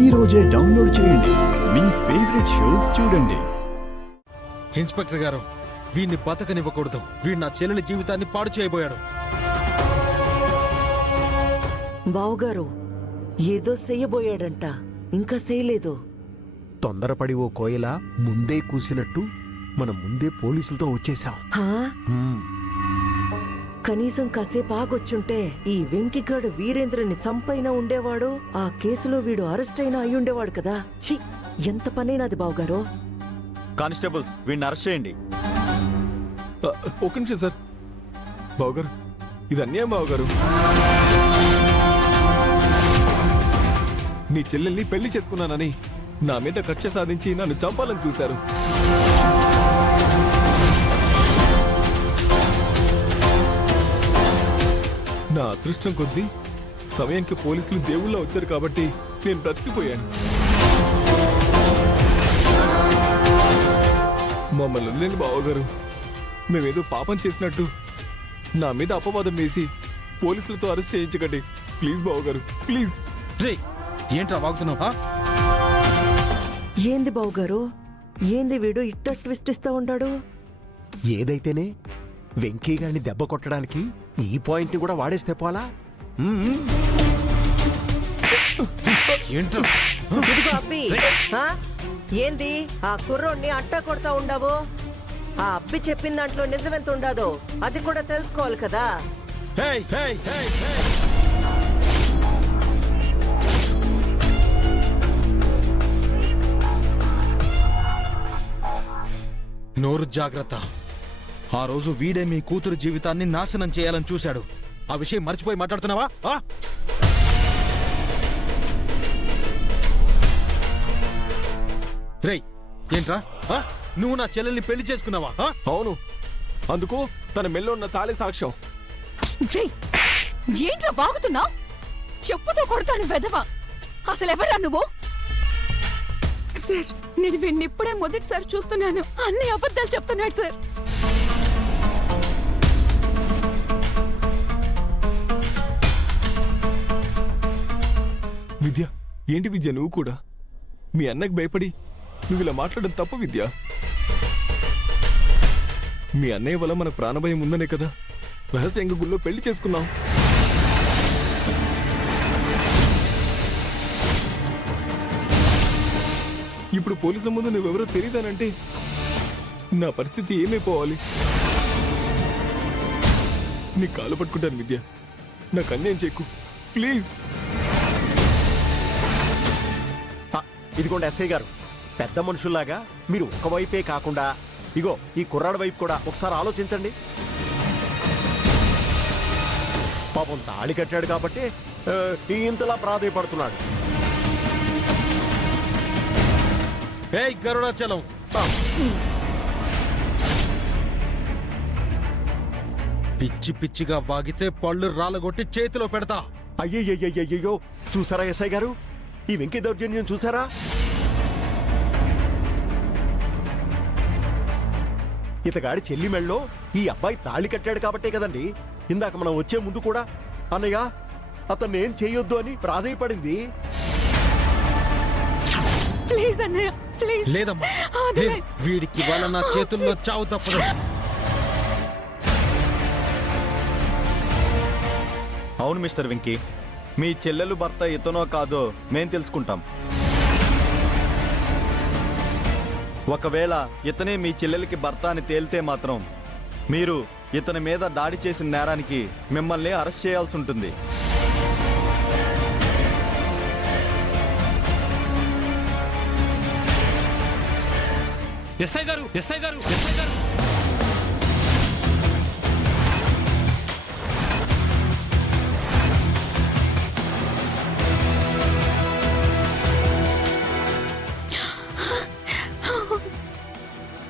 ఈ రోజే డౌన్లోడ్ చేయండి. మీ ఫేవరెట్ షోస్ చూడండి. ఇన్స్పెక్టర్ గారు, వీడిని బతకనివ్వకూడదు. వీడు నా చెల్లెలి జీవితాన్ని పాడు చేయబోయాడు. బావుగారు ఏదో చెయ్యబోయాడంట, ఇంకా చేయలేదు. తొందరపడి ఓ కోయిల ముందే కూసినట్టు మనం ముందే పోలీసులతో వచ్చేసాం. హా? కనీసం కాసేపు ఆగొచ్చుంటే ఈ వెంకిగాడు వీరేంద్రని చంపైనా ఉండేవాడు, ఆ కేసులో వీడు అరెస్ట్ అయినా అయ్యుండేవాడు కదా. ఛీ, ఎంత పనైనాది బావుగారు. కానిస్టేబుల్స్, వీడిని అరెస్ట్ చేయండి. ఒక నిమిషం సార్. బావగారు, ఇది అన్యాయం బావగారు. నీ చెల్లెల్ని పెళ్లి చేసుకున్నానని నా మీద కక్ష సాధించి నన్ను చంపాలని చూశారు. నా అదృష్టం కొద్దీ సమయానికి పోలీసులు దేవుళ్ళ వచ్చారు కాబట్టి నేను బ్రతికిపోయాను. మమ్మల్ని వదిలేండి బావగారు. మేమేదో పాపం చేసినట్టు నా మీద అపవాదం వేసి పోలీసులతో అరెస్ట్ చేయించకండి ప్లీజ్ బావగారు, ప్లీజ్. రే, ఏంట్రా వాగుతున్నావు? ఏంది బావుగారు, ఏంది వీడు ఇట్ట ట్విస్ట్ ఇస్తా ఉండాడు? ఏదైతేనే వెంకీ గారిని దెబ్బ కొట్టడానికి ఈ పాయింట్ ని కూడా వాడేస్తే పోలా. ఏంట్రా? ఇదిగో అబ్బి, ఆ? ఏంది ఆ కుర్రోడ్ని అట్టా కొడతా ఉండావు? ఆ అబ్బి చెప్పిన దాంట్లో నిజమెంత ఉండదో అది కూడా తెలుసుకోవాలి కదా. Hey, hey, hey, hey. నోరు జాగ్రత్త. ఆ రోజు వీడే మీ కూతురు జీవితాన్ని నాశనం చేయాలని చూశాడు. ఆ విషయం మర్చిపోయి మాట్లాడుతున్నావా? రేయ్, ఏంట్రా? నువ్వు నా చెల్లెల్ని పెళ్లి చేసుకున్నావా? అవును, అందుకు తన మెల్లో ఉన్న తాళి సాక్ష్యం. ఏంట్రా వాగుతున్నావు? చెప్పుతో కొడతాను వెధవా. అసలు ఎవరా నువ్వు? సార్, నేను వీడిని ఇప్పుడే మొదటిసారి చూస్తున్నాను. అన్ని అబద్ధాలు చెప్తున్నాడు సార్. విద్య, ఏంటి విద్య నువ్వు కూడా? మీ అన్నకు భయపడి నువ్వు ఇలా మాట్లాడడం తప్పు విద్య. మీ అన్నయ్య వల్ల మన ప్రాణభయం ఉందనే కదా రహస్యంగా గుళ్ళో పెళ్లి చేసుకున్నాం. ఇప్పుడు పోలీసుల ముందు నువ్వెవరో తెలియదానంటే నా పరిస్థితి ఏమైపోవాలి? నీ కాలు పట్టుకుంటాను విద్య, నాకు అన్యాయం చేయకు ప్లీజ్. ఇదిగోండి ఎస్ఐ గారు, పెద్ద మనుషుల్లాగా మీరు ఒకవైపే కాకుండా ఇగో ఈ కుర్రాడి వైపు కూడా ఒకసారి ఆలోచించండి. పాపం తాళి కట్టాడు కాబట్టి ఇంతలా ప్రాధాయపడుతున్నాడు. ఏయ్ గరుడాచలం, పిచ్చి పిచ్చిగా వాగితే పళ్ళు రాలగొట్టి చేతిలో పెడతా. అయ్యయ్యయ్యయ్యో, చూసారా ఎస్ఐ గారు, ఈ వెంకీ దౌర్జన్యం చూసారా? ఇతగాడి చెల్లి మెళ్ళో ఈ అబ్బాయి తాళి కట్టాడు కాబట్టే కదండి ఇందాక మనం వచ్చే ముందు కూడా అన్నయ్య అతన్ని ఏం చేయొద్దు అని ప్రాధేయపడింది. ప్లీజ్ అన్నయ్య, ప్లీజ్. లేదమ్మా, లేదు. వీడికి వాళ్ళ నా చేతుల్లో చావు తప్పదు. అవును మిస్టర్ వెంకీ, మీ చెల్లెలు భర్త ఇతనో కాదో మేం తెలుసుకుంటాం. ఒకవేళ ఇతనే మీ చెల్లెలికి భర్త అని తేలితే మాత్రం మీరు ఇతని మీద దాడి చేసిన నేరానికి మిమ్మల్ని అరెస్ట్ చేయాల్సి ఉంటుంది. ఎస్ఐ గారు, ఎస్ఐ గారు, ఎస్ఐ గారు.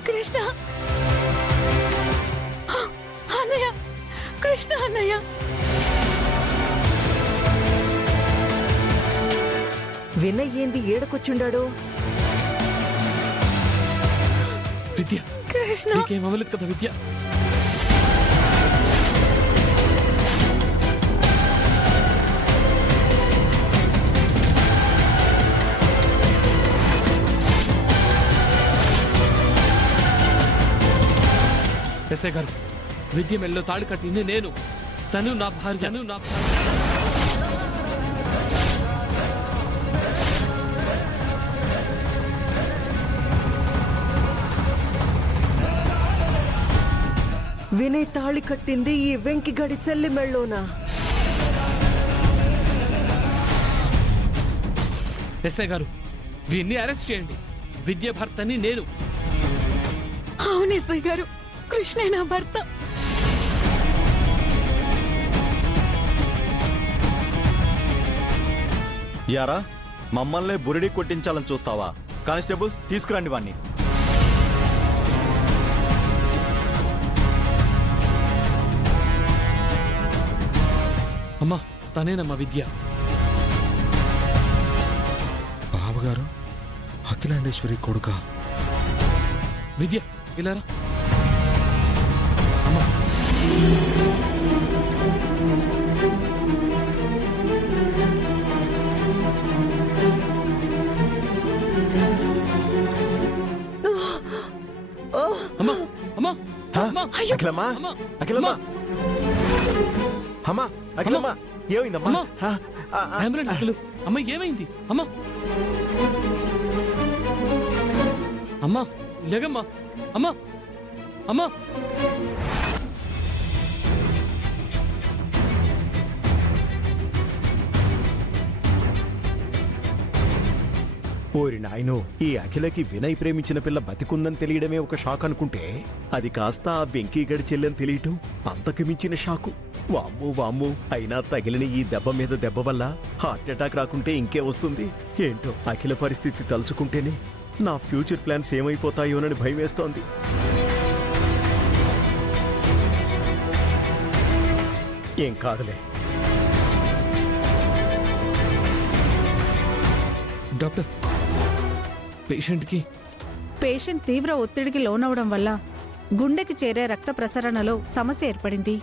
కృష్ణ అన్నయ్య, కృష్ణ అన్నయ్య. వినయ్ ఏంది ఏడకొచ్చుండాడు? విద్య, కృష్ణ, నీకేం అవ్వలేదు కదా విద్య? ఎస్ఐ గారు, విద్య మెల్లో తాళి కట్టింది నేను. తను నా భార్య. వినయ్ తాళి కట్టింది ఈ వెంకిగడి చెల్లి మెళ్ళోనా? ఎస్ఐ గారు, వీన్ని అరెస్ట్ చేయండి. విద్య భర్తని నేను. అవును ఎస్ఐ గారు, కృష్ణే నా భర్త. యారా, మమ్మల్ని బురిడి కొట్టించాలని చూస్తావా? కానిస్టేబుల్స్, తీసుకురండి వాణ్ణి. అమ్మా, తనేనమ్మా విద్య. బావగారు అఖిలాండేశ్వరి కొడుక. విద్య ఇలారా. అమ్మా, అమ్మా, అమ్మా, హా? అమ్మా, అఖిలమ్మా, అమ్మా, అఖిలమ్మా, అమ్మా, అఖిలమ్మా, ఏమైందమ్మా? అమ్మా. హా? అంబులెన్స్ పిలు. అమ్మా, ఏమైంది? అమ్మా, అమ్మా, లేగమ్మా. అమ్మా, అమ్మా. ఓరి నాయనో, ఈ అఖిలకి వినయ్ ప్రేమించిన పిల్ల బతికుందని తెలియడమే ఒక షాక్ అనుకుంటే, అది కాస్త ఆ వెంకీగడి చెల్లెని తెలియటం అంతకు మించిన షాకు. వామ్మో వామ్మో, అయినా తగిలిన ఈ దెబ్బ మీద దెబ్బ వల్ల హార్ట్ అటాక్ రాకుంటే ఇంకే వస్తుంది ఏంటో. అఖిల పరిస్థితి తలుచుకుంటేనే నా ఫ్యూచర్ ప్లాన్స్ ఏమైపోతాయోనని భయం వేస్తోంది. ఏం కాదులే. డాక్టర్, పేషెంట్కి పేషెంట్ తీవ్ర ఒత్తిడికి లోనవడం వల్ల గుండెకి చేరే రక్త ప్రసరణలో సమస్య ఏర్పడింది.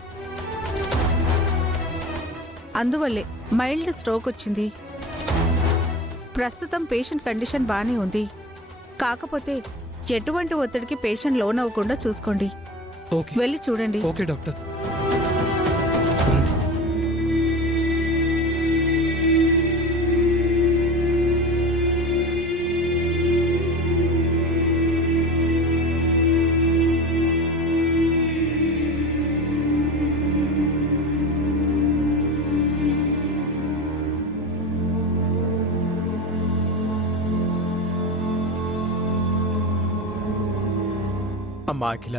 అందువల్లే మైల్డ్ స్ట్రోక్ వచ్చింది. ప్రస్తుతం పేషెంట్ కండిషన్ బానే ఉంది. కాకపోతే ఎటువంటి ఒత్తిడికి పేషెంట్ లోనవ్వకుండా చూసుకోండి. ఓకే. వెళ్ళి చూడండి. Okay doctor. అమ్మా అఖిల,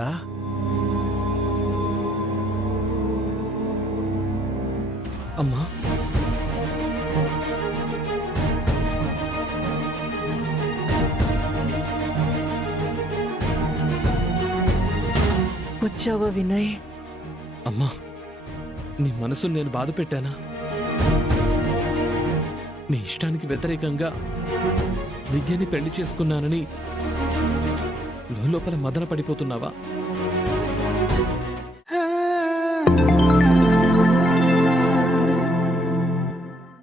అమ్మా, వచ్చావా వినయ్? అమ్మా, నీ మనసును నేను బాధ పెట్టానా? నీ ఇష్టానికి వ్యతిరేకంగా విద్యని పెళ్లి చేసుకున్నానని లోపల మదన పడిపోతున్నావా?